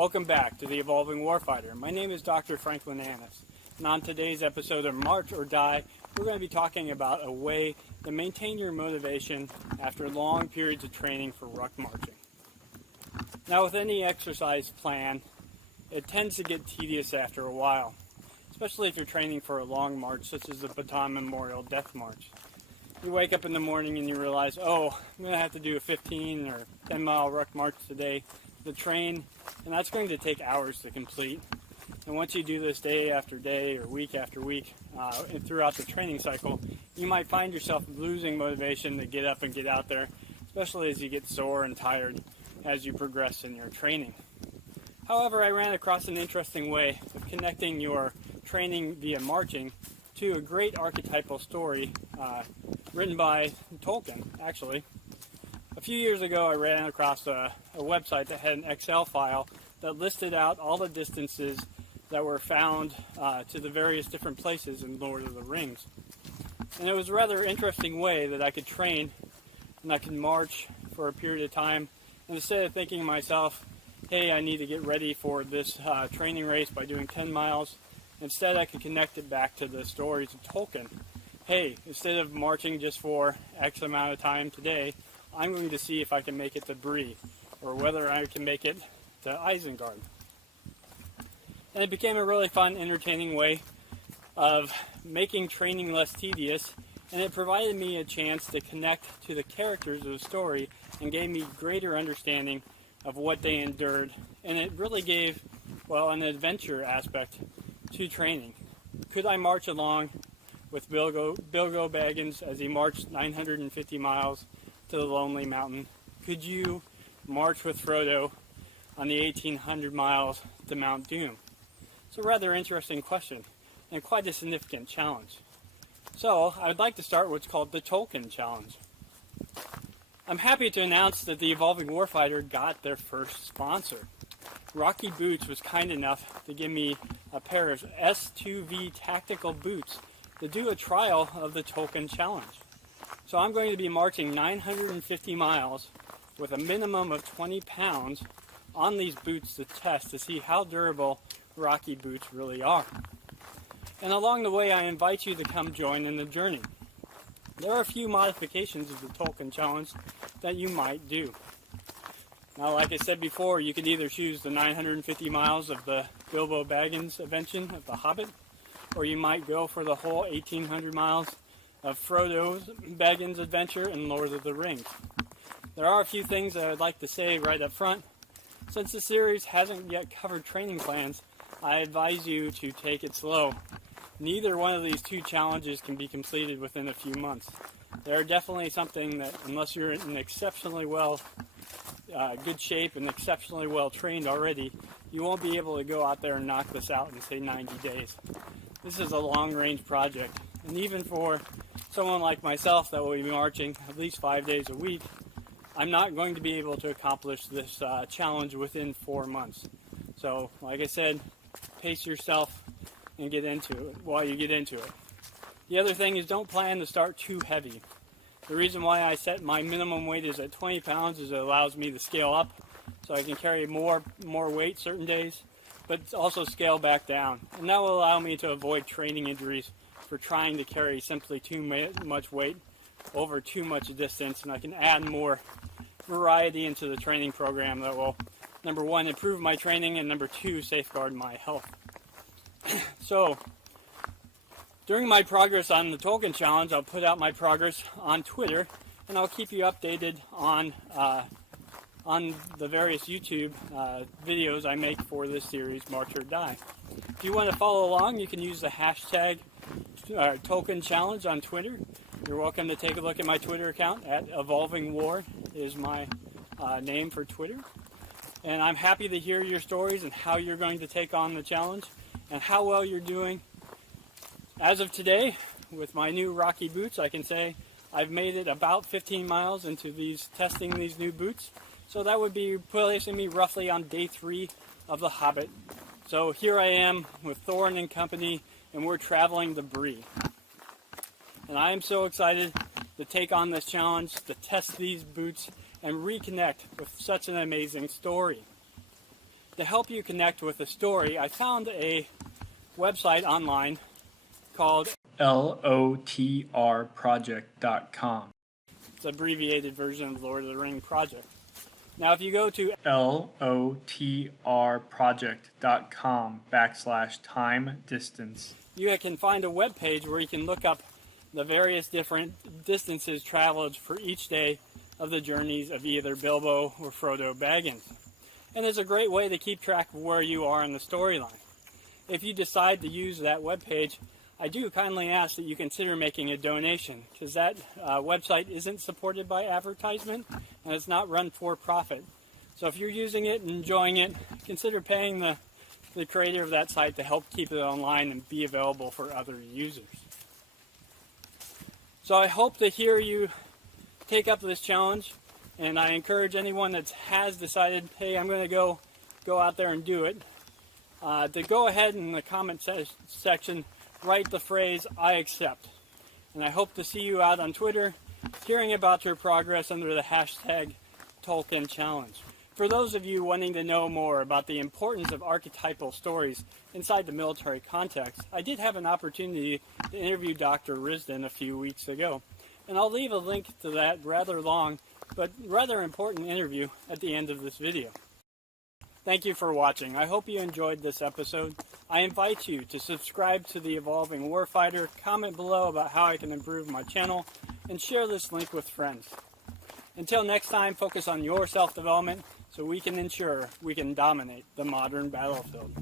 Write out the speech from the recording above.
Welcome back to the Evolving Warfighter. My name is Dr. Franklin Annis, and on today's episode of March or Die, we're going to be talking about a way to maintain your motivation after long periods of training for ruck marching. Now, with any exercise plan, it tends to get tedious after a while, especially if you're training for a long march such as the Bataan Memorial Death March. You wake up in the morning and you realize, oh, I'm going to have to do a 15 or 10 mile ruck march today to train, and that's going to take hours to complete. And once you do this day after day or week after week and throughout the training cycle, you might find yourself losing motivation to get up and get out there, especially as you get sore and tired as you progress in your training. However, I ran across an interesting way of connecting your training via marching to a great archetypal story written by Tolkien, actually. A few years ago, I ran across a website that had an Excel file that listed out all the distances that were found to the various different places in Lord of the Rings. And it was a rather interesting way that I could train and I could march for a period of time. And instead of thinking to myself, hey, I need to get ready for this training race by doing 10 miles, instead I could connect it back to the stories of Tolkien. Hey, instead of marching just for X amount of time today, I'm going to see if I can make it to Bree, or whether I can make it to Isengard. And it became a really fun, entertaining way of making training less tedious, and it provided me a chance to connect to the characters of the story and gave me greater understanding of what they endured. And it really gave, well, an adventure aspect to training. Could I march along with Bilbo Baggins as he marched 950 miles to the Lonely Mountain? Could you march with Frodo on the 1800 miles to Mount Doom? It's a rather interesting question and quite a significant challenge. So I would like to start what's called the Tolkien Challenge. I'm happy to announce that the Evolving Warfighter got their first sponsor. Rocky Boots was kind enough to give me a pair of S2V tactical boots to do a trial of the Tolkien Challenge. So I'm going to be marching 950 miles with a minimum of 20 pounds on these boots to test to see how durable Rocky Boots really are. And along the way, I invite you to come join in the journey. There are a few modifications of the Tolkien Challenge that you might do. Now, like I said before, you could either choose the 950 miles of the Bilbo Baggins invention of The Hobbit, or you might go for the whole 1800 miles of Frodo's Baggins adventure in Lord of the Rings. There are a few things that I'd like to say right up front. Since the series hasn't yet covered training plans, I advise you to take it slow. Neither one of these two challenges can be completed within a few months. They're definitely something that, unless you're in exceptionally good shape and exceptionally well trained already, you won't be able to go out there and knock this out in, say, 90 days. This is a long-range project, and even for someone like myself that will be marching at least 5 days a week, I'm not going to be able to accomplish this challenge within 4 months. So, like I said, pace yourself and get into it while you get into it. The other thing is, don't plan to start too heavy. The reason why I set my minimum weight is at 20 pounds is it allows me to scale up so I can carry more weight certain days, but also scale back down. And that will allow me to avoid training injuries for trying to carry simply too much weight over too much distance, and I can add more variety into the training program that will, number one, improve my training, and number two, safeguard my health. So, during my progress on the Tolkien Challenge, I'll put out my progress on Twitter, and I'll keep you updated on the various YouTube videos I make for this series, March or Die. If you want to follow along, you can use the hashtag Tolkien Challenge on Twitter. You're welcome to take a look at my Twitter account at Evolving War is my name for Twitter. And I'm happy to hear your stories and how you're going to take on the challenge and how well you're doing. As of today, with my new Rocky boots, I can say I've made it about 15 miles into testing these new boots. So that would be placing me roughly on day 3 of The Hobbit. So here I am with Thorin and company, and we're traveling to Bree. And I am so excited to take on this challenge, to test these boots, and reconnect with such an amazing story. To help you connect with the story, I found a website online called lotrproject.com. It's an abbreviated version of Lord of the Ring Project. Now, if you go to lotrproject.com/time distance, you can find a web page where you can look up the various different distances traveled for each day of the journeys of either Bilbo or Frodo Baggins. And it's a great way to keep track of where you are in the storyline. If you decide to use that web page, I do kindly ask that you consider making a donation, because that website isn't supported by advertisement and it's not run for profit. So if you're using it and enjoying it, consider paying the creator of that site to help keep it online and be available for other users. So I hope to hear you take up this challenge, and I encourage anyone that has decided, hey, I'm going to go out there and do it, to go ahead in the comment section, write the phrase, I accept. And I hope to see you out on Twitter, hearing about your progress under the hashtag Tolkien Challenge. For those of you wanting to know more about the importance of archetypal stories inside the military context, I did have an opportunity to interview Dr. Risden a few weeks ago. And I'll leave a link to that rather long, but rather important interview at the end of this video. Thank you for watching. I hope you enjoyed this episode. I invite you to subscribe to the Evolving Warfighter, comment below about how I can improve my channel, and share this link with friends. Until next time, focus on your self-development so we can ensure we can dominate the modern battlefield.